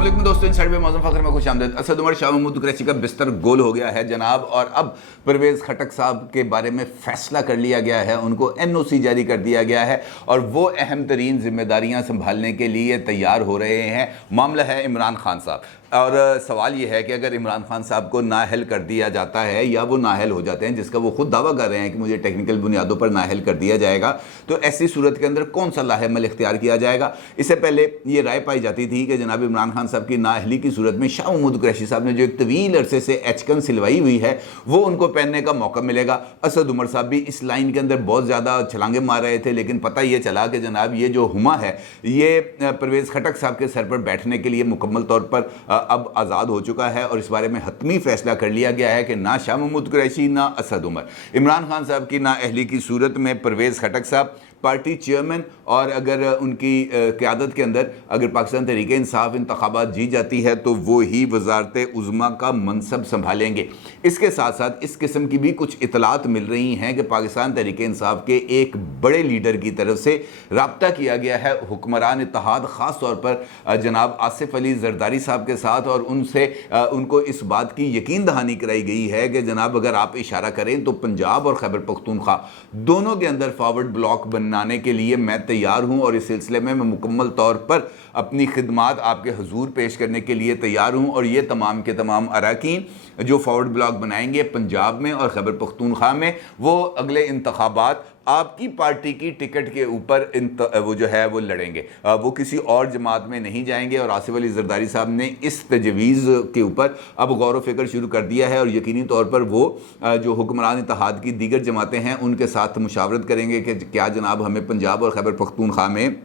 अस्सलाम वालेकुम दोस्तों, इन साइड पे मौजूद फखर में खुश आमदीद। असद उमर शाह महमूद कुरैशी का बिस्तर गोल हो गया है जनाब, और अब परवेज़ खटक साहब के बारे में फ़ैसला कर लिया गया है, उनको NOC जारी कर दिया गया है और वो अहम तरीन जिम्मेदारियाँ संभालने के लिए तैयार हो रहे हैं। मामला है इमरान खान साहब, और सवाल ये है कि अगर इमरान खान साहब को नाअहल कर दिया जाता है या वो नाअहल हो जाते हैं, जिसका वो खुद दावा कर रहे हैं कि मुझे टेक्निकल बुनियादों पर नाअहल कर दिया जाएगा, तो ऐसी सूरत के अंदर कौन सा लाहेमल इख्तियार किया जाएगा। इससे पहले ये राय पाई जाती थी कि जनाब इमरान खान साहब की नाअहली की सूरत में शाह महमूद कुरैशी साहब ने जो एक तवील अरसे से एचकन सिलवाई हुई है वो उनको पहनने का मौका मिलेगा। असद उमर साहब भी इस लाइन के अंदर बहुत ज़्यादा छलांगे मार रहे थे, लेकिन पता ये चला कि जनाब ये जो हुमा है ये परवेज़ खटक साहब के सर पर बैठने के लिए मुकम्मल तौर पर अब आज़ाद हो चुका है, और इस बारे में हतमी फैसला कर लिया गया है कि ना शाह महमूद कुरैशी ना असद उमर, इमरान खान साहब की नाअहली की सूरत में परवेज़ खटक साहब पार्टी चेयरमैन, और अगर उनकी क़यादत के अंदर अगर पाकिस्तान तहरीक इंसाफ इंतखाबात जीत जाती है तो वो ही वज़ारत उज़्मा का मनसब संभालेंगे। इसके साथ साथ इस किस्म की भी कुछ इतलात मिल रही हैं कि पाकिस्तान तहरीक इंसाफ के एक बड़े लीडर की तरफ से रब्ता किया गया है हुक्मरान इत्तेहाद, ख़ास तौर पर जनाब आसिफ अली ज़रदारी साहब के साथ, और उनसे उनको इस बात की यकीन दहानी कराई गई है कि जनाब अगर आप इशारा करें तो पंजाब और खैबर पख्तूनख्वा दोनों के अंदर फॉरवर्ड ब्लॉक बनाने के लिए मैं तैयार हूं, और इस सिलसिले में मैं मुकम्मल तौर पर अपनी खिदमात आपके हुजूर पेश करने के लिए तैयार हूं। और ये तमाम के तमाम अरकान जो फॉरवर्ड ब्लॉक बनाएंगे पंजाब में और खैबर पख्तूनख्वा में, वो अगले इंतखाबात आपकी पार्टी की टिकट के ऊपर वो जो है वो लड़ेंगे, वो किसी और जमात में नहीं जाएंगे। और आसिफ अली ज़रदारी साहब ने इस तजवीज़ के ऊपर अब गौर व फिक्र शुरू कर दिया है, और यकीनी तौर पर वो जो हुक्मरान इत्तेहाद की दीगर जमातें हैं उनके साथ मुशावरत करेंगे कि क्या जनाब हमें पंजाब और खैबर पख्तूनख्वा में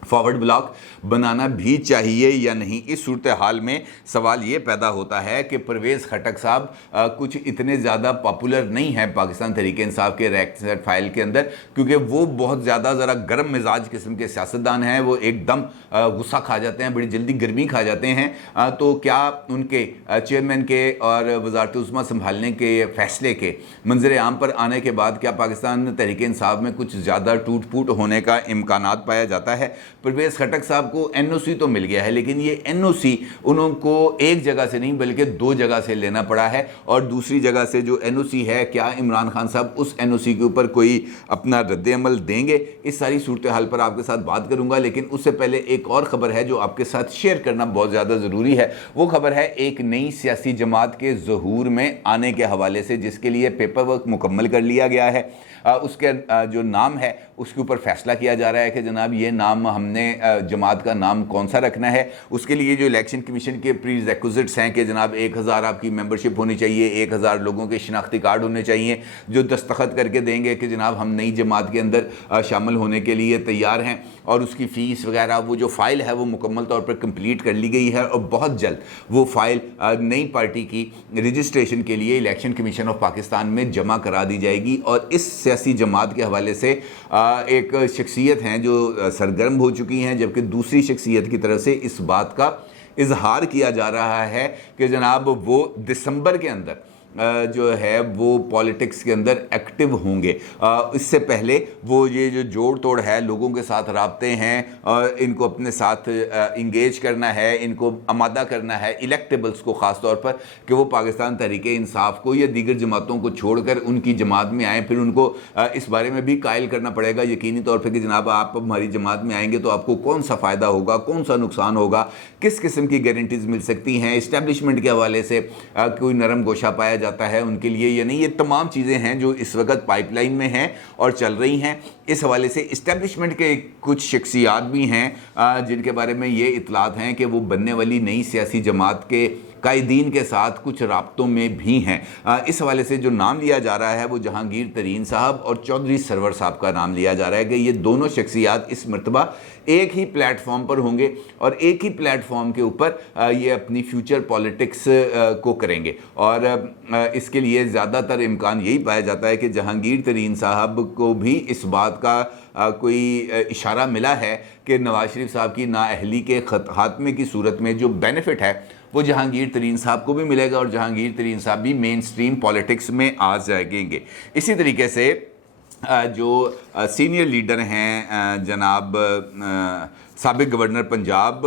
फॉरवर्ड ब्लॉक बनाना भी चाहिए या नहीं। इस सूरत हाल में सवाल ये पैदा होता है कि परवेज़ खटक साहब कुछ इतने ज़्यादा पॉपुलर नहीं हैं पाकिस्तान तहरीक इंसाफ के रैंक सेट फाइल के अंदर, क्योंकि वो बहुत ज़्यादा ज़रा गर्म मिजाज किस्म के सियासतदान हैं। वो एकदम गुस्सा खा जाते हैं, बड़ी जल्दी गर्मी खा जाते हैं। तो क्या उनके चेयरमैन के और वज़ारत उज़्मा संभालने के फ़ैसले के मंजर आम पर आने के बाद क्या पाकिस्तान तहरीक इंसाफ में कुछ ज़्यादा टूट फूट होने का इम्कानात पाया जाता है। परवेज़ खटक साहब को NOC तो मिल गया है, लेकिन ये NOC उनको एक जगह से नहीं बल्कि दो जगह से लेना पड़ा है, और दूसरी जगह से जो NOC है, क्या इमरान खान साहब उस NOC के ऊपर कोई अपना रद्द अमल देंगे। इस सारी सूरत हाल पर आपके साथ बात करूंगा, लेकिन उससे पहले एक और ख़बर है जो आपके साथ शेयर करना बहुत ज़्यादा ज़रूरी है। वो खबर है एक नई सियासी जमात के ज़हूर में आने के हवाले से, जिसके लिए पेपर वर्क मुकम्मल कर लिया गया है। उसके जो नाम है उसके ऊपर फैसला किया जा रहा है कि जनाब ये नाम हमने जमात का नाम कौन सा रखना है। उसके लिए जो इलेक्शन कमीशन के प्री रिक्विजिट्स हैं कि जनाब 1000 आपकी मेंबरशिप होनी चाहिए, 1000 लोगों के शिनाख्ती कार्ड होने चाहिए जो दस्तखत करके देंगे कि जनाब हम नई जमात के अंदर शामिल होने के लिए तैयार हैं, और उसकी फ़ीस वगैरह वो जो फ़ाइल है वो मुकम्मल तौर पर कंप्लीट कर ली गई है, और बहुत जल्द वो फ़ाइल नई पार्टी की रजिस्ट्रेशन के लिए इलेक्शन कमीशन ऑफ पाकिस्तान में जमा करा दी जाएगी। और इस सियासी जमात के हवाले से एक शख्सियत हैं जो सरगर्म हो चुकी हैं, जबकि दूसरी शख्सियत की तरफ से इस बात का इजहार किया जा रहा है कि जनाब वो दिसंबर के अंदर जो है वो पॉलिटिक्स के अंदर एक्टिव होंगे। इससे पहले वो ये जो जोड़ तोड़ है, लोगों के साथ राब्ते हैं और इनको अपने साथ इंगेज करना है, इनको आमादा करना है इलेक्टेबल्स को, ख़ास तौर पर कि वो पाकिस्तान तहरीक इंसाफ को या दीगर जमातों को छोड़कर उनकी जमात में आएँ। फिर उनको इस बारे में भी कायल करना पड़ेगा यकीनी तौर पर कि जनाब आप हमारी जमात में आएंगे तो आपको कौन सा फ़ायदा होगा, कौन सा नुकसान होगा, किस किस्म की गारंटीज़ मिल सकती हैं, इस्टेब्लिशमेंट के हवाले से कोई नरम गोशा पाया जाता है उनके लिए या नहीं। ये तमाम चीज़ें हैं जो इस वक्त पाइपलाइन में हैं और चल रही हैं। इस हवाले से इस्टेब्लिशमेंट के कुछ शख्सियात भी हैं जिनके बारे में ये इतलात हैं कि वो बनने वाली नई सियासी जमात के कायदीन के साथ कुछ राब्तों में भी हैं। इस हवाले से जो नाम लिया जा रहा है वो जहांगीर तरीन साहब और चौधरी सरवर साहब का नाम लिया जा रहा है कि ये दोनों शख्सियात इस मरतबा एक ही प्लेटफॉर्म पर होंगे और एक ही प्लेटफॉर्म के ऊपर ये अपनी फ्यूचर पॉलिटिक्स को करेंगे। और इसके लिए ज़्यादातर इम्कान यही पाया जाता है कि जहांगीर तरीन साहब को भी इस बात का कोई इशारा मिला है कि नवाज शरीफ साहब की नाअहली के खात्मे की सूरत में जो बेनिफिट है वो जहांगीर तरीन साहब को भी मिलेगा और जहांगीर तरीन साहब भी मेन स्ट्रीम पॉलिटिक्स में आ जाएंगे। इसी तरीके से जो सीनियर लीडर हैं जनाब साबिक गवर्नर पंजाब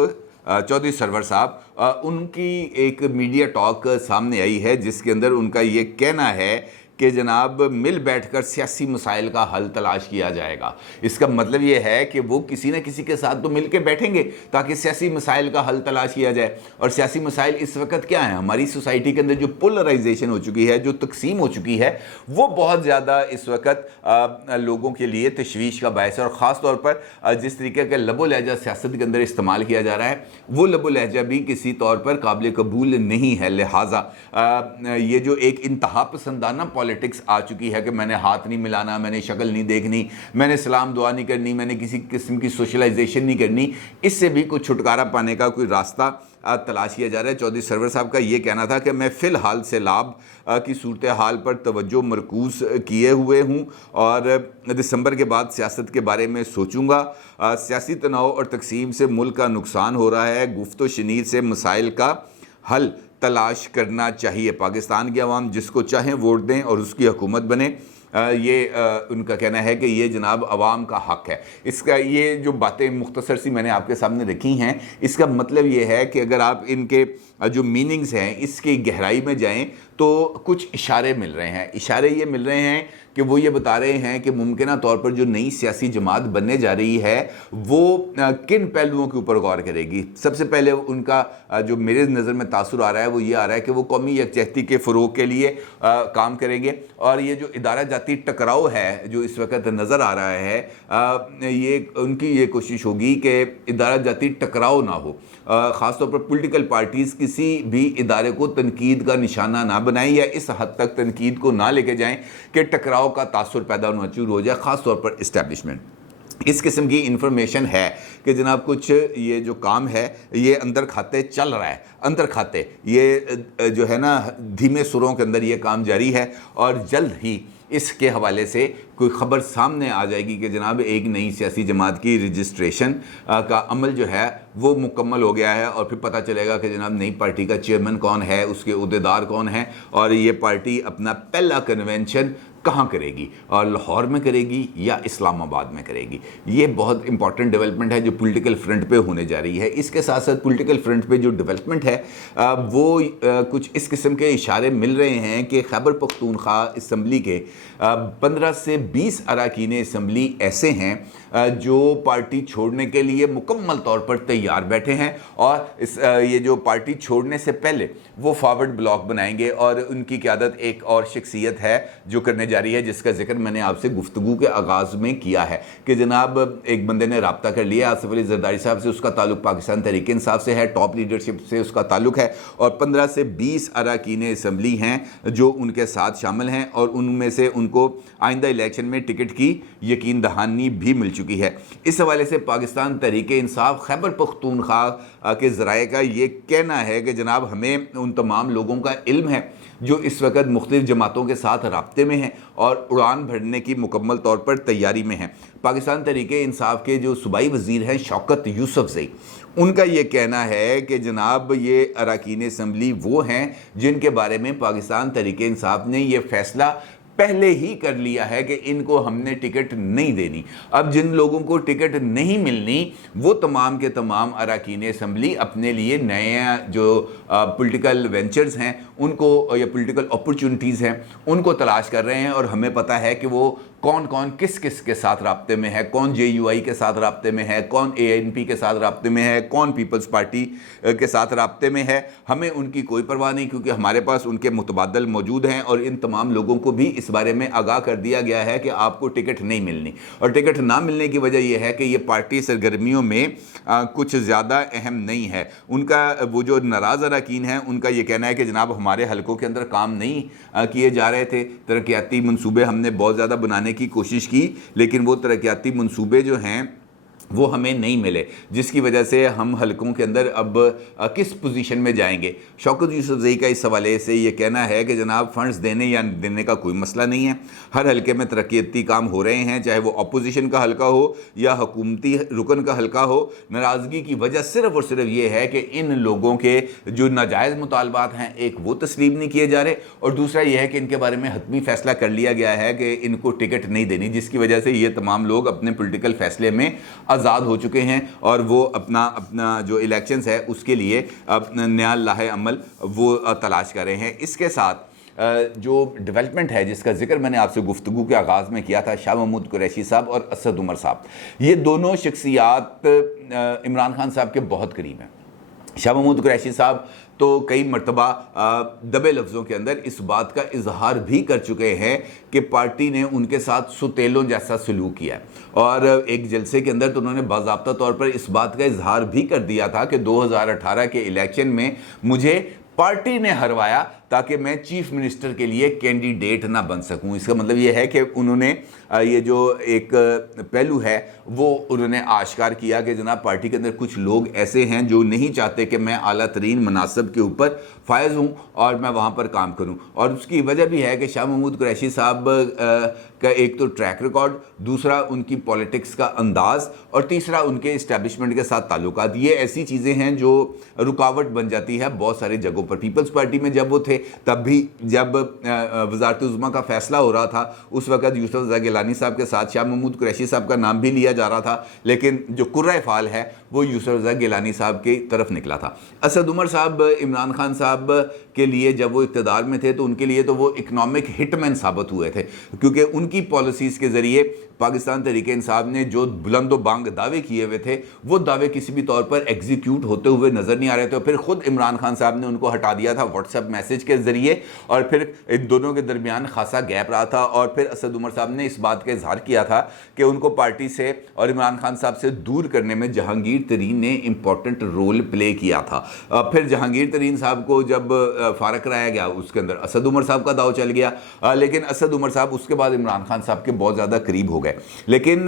चौधरी सरवर साहब, उनकी एक मीडिया टॉक सामने आई है जिसके अंदर उनका ये कहना है कि जनाब मिल बैठकर सियासी मसाइल का हल तलाश किया जाएगा। इसका मतलब ये है कि वो किसी न किसी के साथ तो मिल के बैठेंगे ताकि सियासी मसाइल का हल तलाश किया जाए। और सियासी मसाइल इस वक्त क्या है, हमारी सोसाइटी के अंदर जो पोलराइजेशन हो चुकी है, जो तकसीम हो चुकी है, वो बहुत ज़्यादा इस वक्त लोगों के लिए तशवीश का बायस है। और ख़ास तौर पर जिस तरीके का लबो लहजा सियासत के अंदर इस्तेमाल किया जा रहा है, वो लबो लहजा भी किसी तौर पर काबिल कबूल नहीं है। लिहाजा ये जो एक इंतहा पसंदाना पॉलिटिक्स आ चुकी है कि मैंने हाथ नहीं मिलाना, मैंने शक्ल नहीं देखनी, मैंने सलाम दुआ नहीं करनी, मैंने किसी किस्म की सोशलाइजेशन नहीं करनी, इससे भी कुछ छुटकारा पाने का कोई रास्ता तलाश किया जा रहा है। चौधरी सरवर साहब का ये कहना था कि मैं फ़िलहाल सैलाब की सूरत हाल पर तवज्जो मरकूज़ किए हुए हूँ और दिसंबर के बाद सियासत के बारे में सोचूंगा। सियासी तनाव और तकसीम से मुल्क का नुकसान हो रहा है, गुफ्तो शनीर से मसाइल का हल तलाश करना चाहिए। पाकिस्तान की आवाम जिसको चाहें वोट दें और उसकी हुकूमत बने, ये उनका कहना है कि ये जनाब अवाम का हक़ है। इसका ये जो बातें मुख्तसर सी मैंने आपके सामने रखी हैं, इसका मतलब ये है कि अगर आप इनके जो मीनिंग्स हैं इसकी गहराई में जाएं तो कुछ इशारे मिल रहे हैं। इशारे ये मिल रहे हैं कि वो ये बता रहे हैं कि मुमकिना तौर पर जो नई सियासी जमात बनने जा रही है वो किन पहलुओं के ऊपर गौर करेगी। सबसे पहले उनका जो मेरे नज़र में तासुर आ रहा है वो ये आ रहा है कि वो कौमी यकजहती के फ़रोग़ के लिए काम करेंगे। और ये जो इदारा जाती टकराव है जो इस वक्त नज़र आ रहा है, ये उनकी ये कोशिश होगी कि इदारा जाती टकराव ना हो। ख़ास तौर पर पॉलिटिकल पार्टीज़ किसी भी इदारे को तनकीद का निशाना ना बनाएं या इस हद तक तनकीद को ना लेके जाएं कि टकराव का तासुर पैदा होना शुरू हो जाए, ख़ास तौर पर इस्टेब्लिशमेंट। इस किस्म की इंफॉर्मेशन है कि जनाब कुछ ये जो काम है ये अंदर खाते चल रहा है, अंदर खाते ये जो है ना धीमे सुरों के अंदर ये काम जारी है और जल्द ही इसके हवाले से कोई ख़बर सामने आ जाएगी कि जनाब एक नई सियासी जमात की रजिस्ट्रेशन का अमल जो है वो मुकम्मल हो गया है। और फिर पता चलेगा कि जनाब नई पार्टी का चेयरमैन कौन है, उसके अहदेदार कौन हैं और ये पार्टी अपना पहला कन्वेंशन कहाँ करेगी, और लाहौर में करेगी या इस्लामाबाद में करेगी। ये बहुत इंपॉर्टेंट डेवलपमेंट है जो पॉलिटिकल फ्रंट पे होने जा रही है। इसके साथ साथ पॉलिटिकल फ्रंट पे जो डेवलपमेंट है वो कुछ इस किस्म के इशारे मिल रहे हैं कि खैबर पख्तूनख्वा असम्बली के 15 से 20 अरकान असम्बली ऐसे हैं जो पार्टी छोड़ने के लिए मुकम्मल तौर पर तैयार बैठे हैं और ये जो पार्टी छोड़ने से पहले वो फॉरवर्ड ब्लॉक बनाएंगे। और उनकी क़यादत एक और शख्सियत है जो करने जा रही है, जिसका जिक्र मैंने आपसे गुफ्तगू के आगाज़ में किया है कि जनाब एक बंदे ने रब्ता कर लिया आसिफ अली जरदारी साहब से, उसका ताल्लुक पाकिस्तान तहरीक इंसाफ से है, टॉप लीडरशिप से उसका ताल्लुक है और 15 से 20 अरकान असम्बली हैं जो उनके साथ शामिल हैं और उनमें से उनको आइंदा इलेक्शन में टिकट की यकीन दहानी भी मिल चुकी है। इस हवाले से पाकिस्तान तहरीक इंसाफ खैबर पख्तूनख्वा के ज़राए का ये कहना है कि जनाब हमें उन तमाम लोगों का इल्म है जो इस वक्त मुख्तलिफ जमातों के साथ राब्ते में हैं और उड़ान भरने की मुकम्मल तौर पर तैयारी में हैं। पाकिस्तान तहरीक इंसाफ के जो सूबाई वज़ीर हैं शौकत यूसुफज़ई, उनका ये कहना है कि जनाब ये अरकान असम्बली वो हैं जिनके बारे में पाकिस्तान तहरीक इंसाफ ने ये फ़ैसला पहले ही कर लिया है कि इनको हमने टिकट नहीं देनी। अब जिन लोगों को टिकट नहीं मिलनी वो तमाम के तमाम अरकान असम्बली अपने लिए नए जो पॉलिटिकल वेंचर्स हैं उनको या पॉलिटिकल अपॉर्चुनिटीज़ हैं उनको तलाश कर रहे हैं। और हमें पता है कि वो कौन कौन किस किस के साथ राब्ते में है, कौन JUI के साथ राब्ते में है, कौन ANP के साथ राब्ते में है, कौन पीपल्स पार्टी के साथ राब्ते में है। हमें उनकी कोई परवाह नहीं क्योंकि हमारे पास उनके मुतबादल मौजूद हैं और इन तमाम लोगों को भी इस बारे में आगाह कर दिया गया है कि आपको टिकट नहीं मिलनी। और टिकट ना मिलने की वजह यह है कि ये पार्टी सरगर्मियों में कुछ ज़्यादा अहम नहीं है। उनका वो जो नाराज़ अरकान हैं उनका ये कहना है कि जनाब हमारे हलकों के अंदर काम नहीं किए जा रहे थे, तरक्याती मंसूबे हमने बहुत ज़्यादा बनाने की कोशिश की लेकिन वो तरक्याती मंसूबे जो हैं वो हमें नहीं मिले, जिसकी वजह से हम हलकों के अंदर अब किस पोजीशन में जाएंगे। शौकत यूसुफज़ई का इस हवाले से ये कहना है कि जनाब फ़ंड्स देने या देने का कोई मसला नहीं है, हर हलके में तरक्याती काम हो रहे हैं, चाहे वो अपोजिशन का हलका हो या हुकूमती रुकन का हलका हो। नाराज़गी की वजह सिर्फ़ और सिर्फ ये है कि इन लोगों के जो नाजायज़ मुतालबात हैं एक वो तस्लीम नहीं किए जा रहे और दूसरा ये है कि इनके बारे में हतमी फ़ैसला कर लिया गया है कि इनको टिकट नहीं देनी, जिसकी वजह से ये तमाम लोग अपने पोलिटिकल फ़ैसले में آزاد ہو چکے ہیں اور وہ اپنا جو الیکشنز ہے اس کے لیے نیا لاہ عمل وہ تلاش کر رہے ہیں۔ اس کے ساتھ جو ڈیولپمنٹ ہے جس کا ذکر میں نے آپ سے گفتگو کے آغاز میں کیا تھا، شاہ محمود قریشی صاحب اور اسد عمر صاحب، یہ دونوں شخصیات عمران خان صاحب کے بہت قریب ہیں۔ شاہ محمود قریشی صاحب تو کئی مرتبہ دبے لفظوں کے اندر اس بات کا اظہار بھی کر چکے ہیں کہ پارٹی نے ان کے ساتھ ستیلوں جیسا سلوک کیا ہے، اور ایک جلسے کے اندر تو انہوں نے باضابطہ طور پر اس بات کا اظہار بھی کر دیا تھا کہ 2018 کے الیکشن میں مجھے پارٹی نے ہروایا تاکہ میں چیف منسٹر کے لیے کینڈیڈیٹ نہ بن سکوں۔ اس کا مطلب یہ ہے کہ انہوں نے یہ جو ایک پہلو ہے وہ انہوں نے آشکار کیا کہ جناب پارٹی کے اندر کچھ لوگ ایسے ہیں جو نہیں چاہتے کہ میں اعلیٰ ترین مناصب کے اوپر فائز ہوں اور میں وہاں پر کام کروں، اور اس کی وجہ بھی ہے کہ شاہ محمود قریشی صاحب کا ایک تو ٹریک ریکارڈ، دوسرا ان کی پولیٹکس کا انداز، اور تیسرا ان کے اسٹیبلشمنٹ کے ساتھ تعلقات۔ یہ ایسی چیزیں ہیں جو رکاوٹ بن جاتی ہے بہت سارے جگہوں پر۔ پیپلز پارٹی میں جب وہ تھے تب بھی جب وزارت عظمیٰ کا فیصلہ ہو رہا تھا اس وقت یوسف رضا گیلانی صاحب کے ساتھ شاہ محمود قریشی صاحب کا نام بھی لیا جا رہا تھا، لیکن جو قرۂ فعال ہے وہ یوسف رضا گیلانی صاحب کی طرف نکلا تھا۔ اسد عمر صاحب عمران خان صاحب کے لیے جب وہ اقتدار میں تھے تو ان کے لیے تو وہ اکنامک ہٹ مین ثابت ہوئے تھے، کیونکہ ان کی پالیسیز کے ذریعے پاکستان تحریک انصاف نے جو بلند و بانگ دعوے کیے ہوئے تھے وہ دعوے کسی بھی طور پر ایگزیکیوٹ ہوتے ہوئے نظر نہیں آ رہے تھے، اور پھر خود عمران خان صاحب نے ان کو ہٹا دیا تھا واٹس ایپ میسج کے ذریعے، اور پھر ان دونوں کے درمیان خاصا گیپ رہا تھا، اور پھر اسد عمر صاحب نے اس بات کا اظہار کیا تھا کہ ان کو پارٹی سے اور عمران خان صاحب سے دور کرنے میں جہانگیر ترین نے امپورٹنٹ رول پلے کیا تھا۔ پھر جہانگیر ترین صاحب کو جب فارغ کرایا گیا اس کے اندر اسد عمر صاحب کا داؤ چل گیا، لیکن اسد عمر صاحب اس کے بعد عمران خان صاحب کے بہت زیادہ قریب ہو گئے۔ لیکن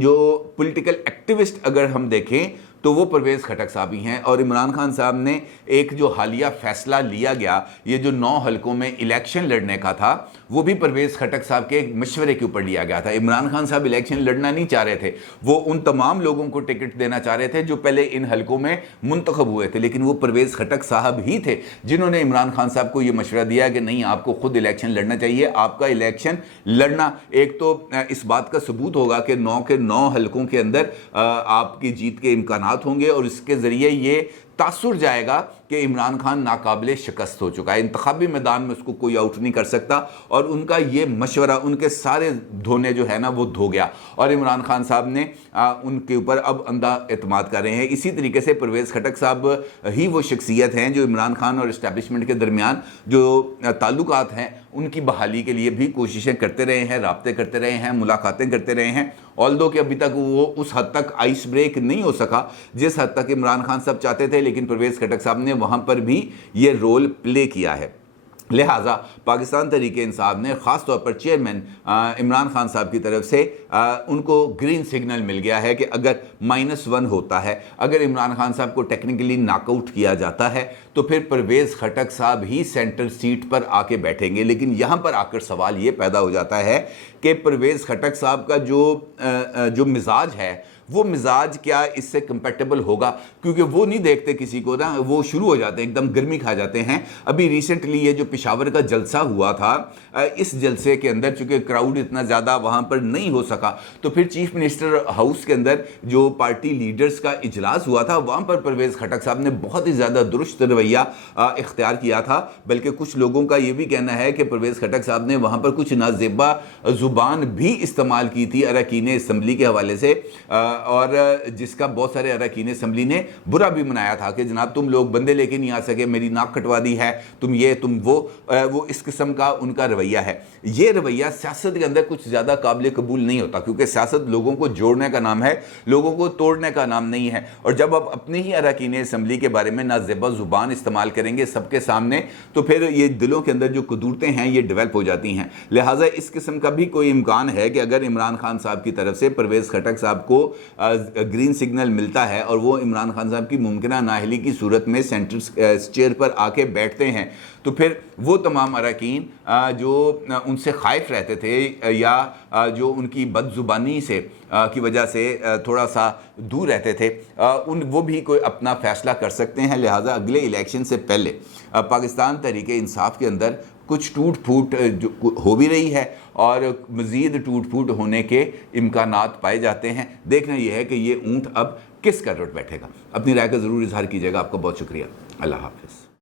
جو پولیٹیکل ایکٹیوسٹ اگر ہم دیکھیں تو وہ پرویز خٹک صاحب ہی ہیں، اور عمران خان صاحب نے ایک جو حالیہ فیصلہ لیا گیا یہ جو 9 حلقوں میں الیکشن لڑنے کا تھا وہ بھی پرویز خٹک صاحب کے مشورے کے اوپر لیا گیا تھا۔ عمران خان صاحب الیکشن لڑنا نہیں چاہ رہے تھے، وہ ان تمام لوگوں کو ٹکٹ دینا چاہ رہے تھے جو پہلے ان حلقوں میں منتخب ہوئے تھے، لیکن وہ پرویز خٹک صاحب ہی تھے جنہوں نے عمران خان صاحب کو یہ مشورہ دیا کہ نہیں، آپ کو خود الیکشن لڑنا چاہیے۔ آپ کا الیکشن لڑنا ایک تو اس بات کا ثبوت ہوگا کہ 9 کے 9 حلقوں کے اندر آپ کی جیت کے امکانات ہوں گے، اور اس کے ذریعے یہ تاثر جائے گا کہ عمران خان ناقابل شکست ہو چکا ہے، انتخابی میدان میں اس کو کوئی آؤٹ نہیں کر سکتا، اور ان کا یہ مشورہ ان کے سارے دھونے جو ہے نا وہ دھو گیا، اور عمران خان صاحب نے ان کے اوپر اب اندھا اعتماد کر رہے ہیں۔ اسی طریقے سے پرویز خٹک صاحب ہی وہ شخصیت ہیں جو عمران خان اور اسٹیبلشمنٹ کے درمیان جو تعلقات ہیں ان کی بحالی کے لیے بھی کوششیں کرتے رہے ہیں، رابطے کرتے رہے ہیں، ملاقاتیں کرتے رہے ہیں، آلدو کہ ابھی تک وہ اس حد تک آئس بریک نہیں ہو سکا جس حد تک عمران خان صاحب چاہتے تھے، لیکن پرویز خٹک صاحب نے وہاں پر بھی یہ رول پلے کیا ہے۔ لہٰذا پاکستان تحریک انصاف نے خاص طور پر چیئرمین عمران خان صاحب کی طرف سے ان کو گرین سگنل مل گیا ہے کہ اگر -1 ہوتا ہے، اگر عمران خان صاحب کو ٹیکنیکلی ناک آؤٹ کیا جاتا ہے تو پھر پرویز خٹک صاحب ہی سینٹر سیٹ پر آ کے بیٹھیں گے۔ لیکن یہاں پر آ کر سوال یہ پیدا ہو جاتا ہے کہ پرویز خٹک صاحب کا جو مزاج ہے وہ مزاج کیا اس سے کمپیٹیبل ہوگا، کیونکہ وہ نہیں دیکھتے کسی کو نا، وہ شروع ہو جاتے ہیں ایک دم گرمی کھا جاتے ہیں۔ ابھی ریسنٹلی یہ جو پشاور کا جلسہ ہوا تھا، اس جلسے کے اندر چونکہ کراؤڈ اتنا زیادہ وہاں پر نہیں ہو سکا تو پھر چیف منسٹر ہاؤس کے اندر جو پارٹی لیڈرز کا اجلاس ہوا تھا وہاں پر پرویز خٹک صاحب نے بہت ہی زیادہ درست رویہ اختیار کیا تھا، بلکہ کچھ لوگوں کا یہ بھی کہنا ہے کہ پرویز خٹک صاحب نے وہاں پر کچھ نازیبا زبان بھی استعمال کی تھی اراکین اسمبلی کے حوالے سے، اور جس کا بہت سارے اراکین اسمبلی نے برا بھی منایا تھا کہ جناب تم لوگ بندے لے کے نہیں آ سکے، میری ناک کٹوا دی ہے، تم یہ تم وہ اس قسم کا ان کا رویہ ہے۔ یہ رویہ سیاست کے اندر کچھ زیادہ قابل قبول نہیں ہوتا، کیونکہ سیاست لوگوں کو جوڑنے کا نام ہے، لوگوں کو توڑنے کا نام نہیں ہے، اور جب آپ اپنے ہی اراکین اسمبلی کے بارے میں نازیبا زبان استعمال کریں گے سب کے سامنے تو پھر یہ دلوں کے اندر جو قدورتیں ہیں یہ ڈیولپ ہو جاتی ہیں۔ لہٰذا اس قسم کا بھی کوئی امکان ہے کہ اگر عمران خان صاحب کی طرف سے پرویز خٹک صاحب کو گرین سگنل ملتا ہے اور وہ عمران خان صاحب کی ممکنہ نااہلی کی صورت میں سینٹر چیئر پر آ کے بیٹھتے ہیں تو پھر وہ تمام اراکین جو ان سے خائف رہتے تھے یا جو ان کی بد زبانی سے کی وجہ سے تھوڑا سا دور رہتے تھے وہ بھی کوئی اپنا فیصلہ کر سکتے ہیں۔ لہٰذا اگلے الیکشن سے پہلے پاکستان تحریک انصاف کے اندر کچھ ٹوٹ پھوٹ جو ہو بھی رہی ہے اور مزید ٹوٹ پھوٹ ہونے کے امکانات پائے جاتے ہیں۔ دیکھنا یہ ہے کہ یہ اونٹ اب کس کروٹ بیٹھے گا۔ اپنی رائے کا ضرور اظہار کیجیے گا۔ آپ کا بہت شکریہ۔ اللہ حافظ۔